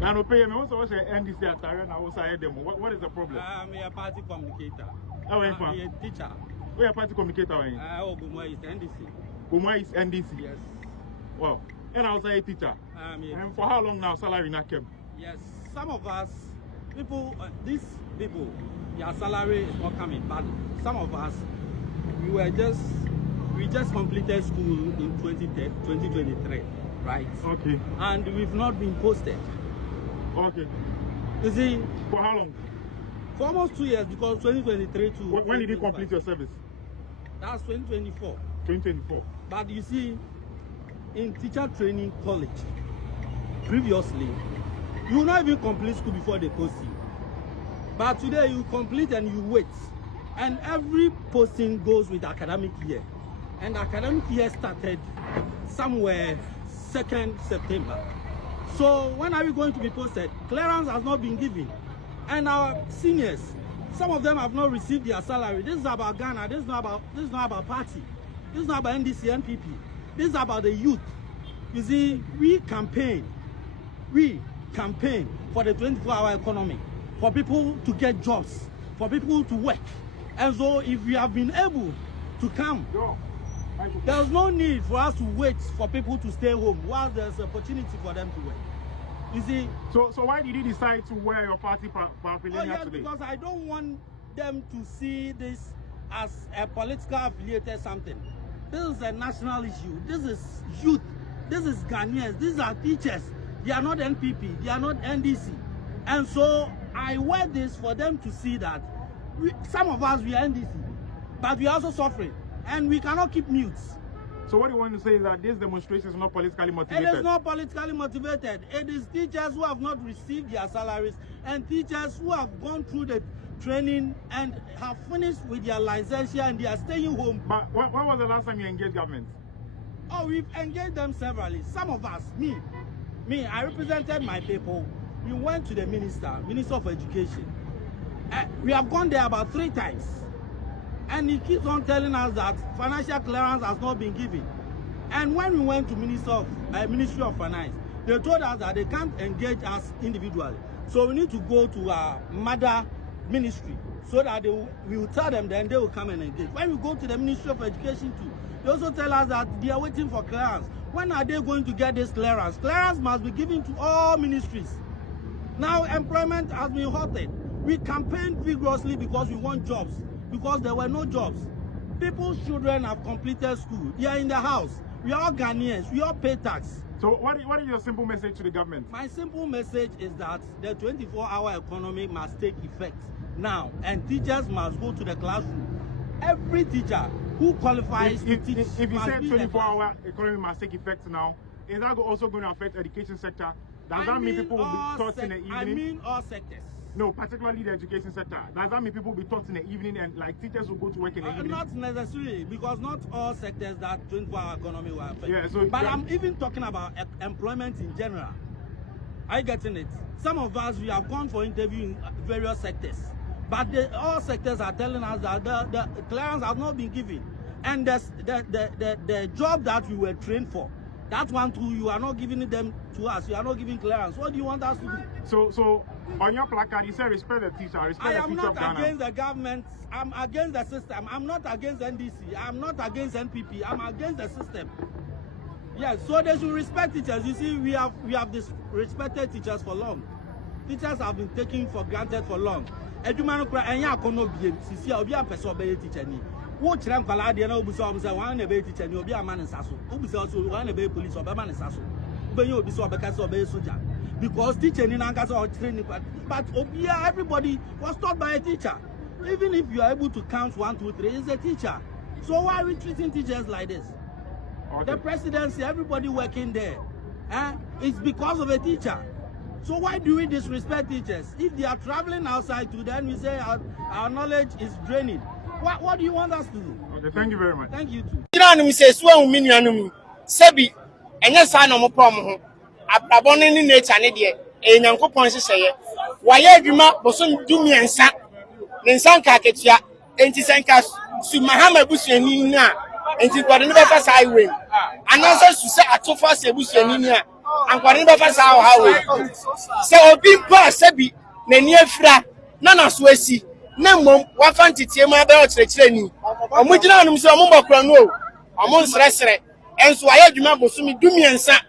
Now pay me also what's the NDC attire now also them. What is the problem? I'm a party communicator. Oh, I'm a teacher. We are party communicator. Oh, Gumwa is NDC. Gumwa is NDC. Yes. Wow. And I was a teacher. And for how long now salary not came? Yes. Some of us, people, these people, their salary is not coming. But some of us, we just completed school in 2023, right? Okay. And we've not been posted. Okay. You see? For how long? For almost 2 years, because 2023 to... When did you complete your service? That's 2024. 2024. But you see, in teacher training college, previously, you will not even complete school before they post you. But today, you complete and you wait. And every posting goes with academic year. And academic year started somewhere 2nd September. So when are we going to be posted? Clearance has not been given. And our seniors, some of them have not received their salary. This is about Ghana. This is not about party. This is not about NDC, NPP. This is about the youth. You see, we campaign for the 24-hour economy, for people to get jobs, for people to work. And so if we have been able to come, there's no need for us to wait for people to stay home while there's opportunity for them to work. You see? So why did you decide to wear your party paraphernalia today? Because I don't want them to see this as a political affiliated something. This is a national issue. This is youth. This is Ghanaians. These are teachers. They are not NPP. They are not NDC. And so I wear this for them to see that some of us, we are NDC, but we are also suffering. And we cannot keep mute. So what you want to say is that this demonstration is not politically motivated? It is not politically motivated. It is teachers who have not received their salaries and teachers who have gone through the training and have finished with their licensure and they are staying home. But when was the last time you engaged government? Oh, we've engaged them severally. Some of us, me, I represented my people. We went to the Minister of Education. We have gone there about 3 times. And he keeps on telling us that financial clearance has not been given. And when we went to Ministry of Finance, they told us that they can't engage us individually. So we need to go to our mother ministry so that we will tell them, then they will come and engage. When we go to the Ministry of Education too, they also tell us that they are waiting for clearance. When are they going to get this clearance? Clearance must be given to all ministries. Now employment has been halted. We campaigned vigorously because we want jobs. Because there were no jobs. People's children have completed school. They are in the house. We are all Ghanaians. We all pay tax. So what is your simple message to the government? My simple message is that the 24-hour economy must take effect now. And teachers must go to the classroom. Every teacher who qualifies to teach. If you say 24-hour economy must take effect now, is that also going to affect the education sector? Does that mean people will be taught in the evening? I mean all sectors. No, particularly the education sector. Does that mean people will be taught in the evening and like teachers will go to work in the evening? Not necessarily, because not all sectors that 24-hour economy will affect. Yeah, so but I'm even talking about employment in general. Are you getting it? Some of us, we have gone for interview in various sectors. But all sectors are telling us that the clearance has not been given. And the job that we were trained for, that one too, you are not giving them to us. You are not giving clearance. What do you want us to do? So on your placard, you say respect the teacher, respect the future of Ghana. I am not against the government. I'm against the system. I'm not against NDC. I'm not against NPP. I'm against the system. Yes, so they should respect teachers. You see, we have disrespected teachers for long. Teachers have been taken for granted for long. What Chram Kaladiana Busa, one a baby teacher, you'll be a man in Sasso. Ubusa, one a baby police or a man in Sasso. But you'll be so because of a soldier. Because teaching in Angas or training, but Obia, everybody was taught by a teacher. Even if you are able to count 1, 2, 3, is a teacher. So why are we treating teachers like this? Okay. The presidency, everybody working there, it's because of a teacher. So why do we disrespect teachers? If they are traveling outside to them, we say our knowledge is draining. What do you want us to do? Okay, thank you very much. Thank you too. You know, say, Sebi, and yes, I know more problem. Abonning in nature, and Uncle Point say, why you bosom do me and sack, then Sanka Ketia, and Tisankas, to Mahama Busyanina, and to what never pass I win. And also to say at so fast a Busyanina, ankwane be fa sa ha we se obi pa sebi na ni afira na na so asi na mom wa fa ntetie mu abe o kirekire ni omugina anum se omombakura no o nsresre enso aye adwuma bosumi dumiensa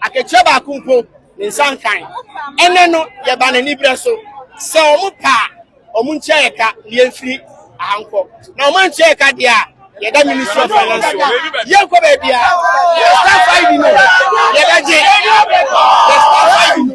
akechia ba kumpo ne nsankan ene no ye ba na ni bre so se omupa omuncheka liemfiri ahanko na omancheka dia ye da ministry of finance ye ko be bia ye start fighting no ye da je ye start fighting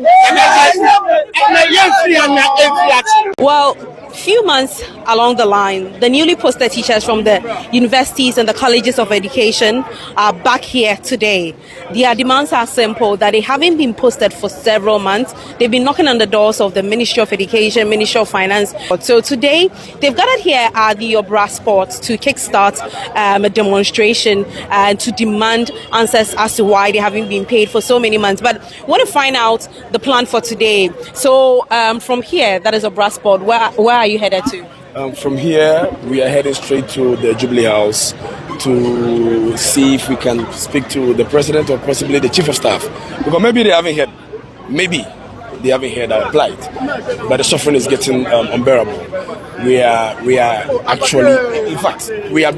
no ye free and every action. Well, few months along the line, the newly posted teachers from the universities and the colleges of education are back here today. Their demands are simple, that they haven't been posted for several months. They've been knocking on the doors of the Ministry of Education, Ministry of Finance. So today, they've gathered here at the Obra Sport to kickstart a demonstration and to demand answers as to why they haven't been paid for so many months. But I want to find out the plan for today. So from here, that is Obra Sport, where are you headed to? From here, we are heading straight to the Jubilee House to see if we can speak to the president or possibly the chief of staff. Because maybe they haven't heard our plight, but the suffering is getting unbearable. We are actually, in fact, we are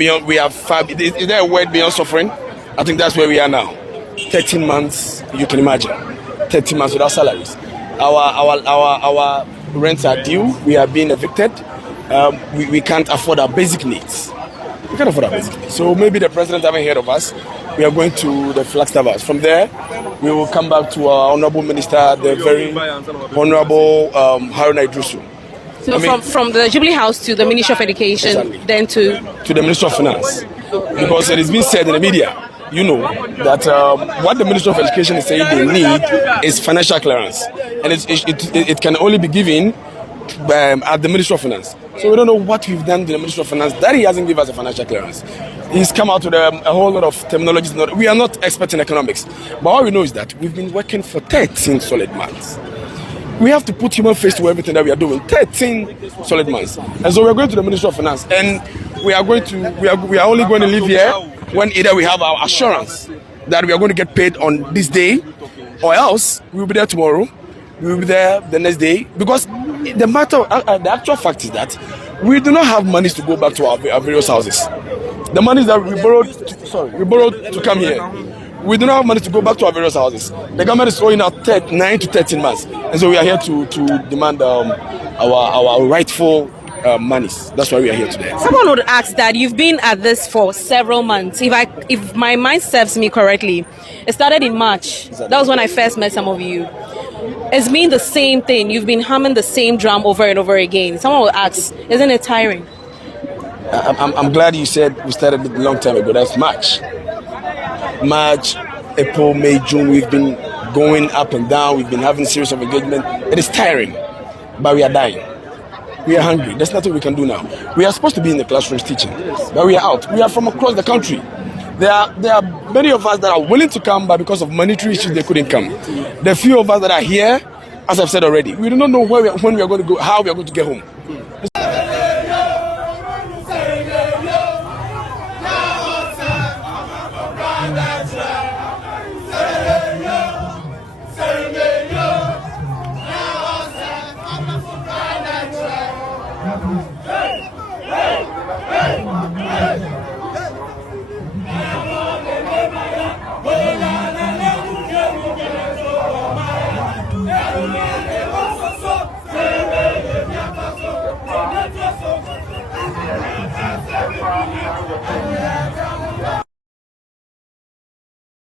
far. Is there a word beyond suffering? I think that's where we are now. 13 months, you can imagine. 13 months without salaries. Our rents are due. We are being evicted. We can't afford our basic needs. So maybe the president haven't heard of us. We are going to the Flagstaff House. From there, we will come back to our honorable minister, the very honorable Haruna Idrisu. So from the Jubilee House to the Ministry of Education, exactly. Then to the Ministry of Finance. Because it has been said in the media, you know, that what the Ministry of Education is saying they need is financial clearance. And it can only be given at the Ministry of Finance. So we don't know what we've done to the Ministry of Finance that he hasn't given us a financial clearance. He's come out with a whole lot of terminologies. We are not experts in economics. But all we know is that we've been working for 13 solid months. We have to put human face to everything that we are doing. 13 solid months. And so we're going to the Ministry of Finance. And we are only going to leave here when either we have our assurance that we are going to get paid on this day, or else we will be there tomorrow. We will be there the next day, because the actual fact is that we do not have money to go back to our various houses. The money that we borrowed to come here, we do not have money to go back to our various houses. The government is owing out 9 to 13 months, and so we are here to demand our rightful monies. That's why we are here today. Someone would ask that you've been at this for several months. If my mind serves me correctly, it started in March. Exactly. That was when I first met some of you. It's been the same thing. You've been humming the same drum over and over again. Someone will ask, isn't it tiring? I'm glad you said we started a long time ago. That's March, April, May, June. We've been going up and down. We've been having a series of engagement. It is tiring, but we are dying. We are hungry. There's nothing we can do now. We are supposed to be in the classrooms teaching, but we are out. We are from across the country. There are many of us that are willing to come, but because of monetary issues, they couldn't come. The few of us that are here, as I've said already, we do not know when we are going to go, how we are going to get home. Yeah.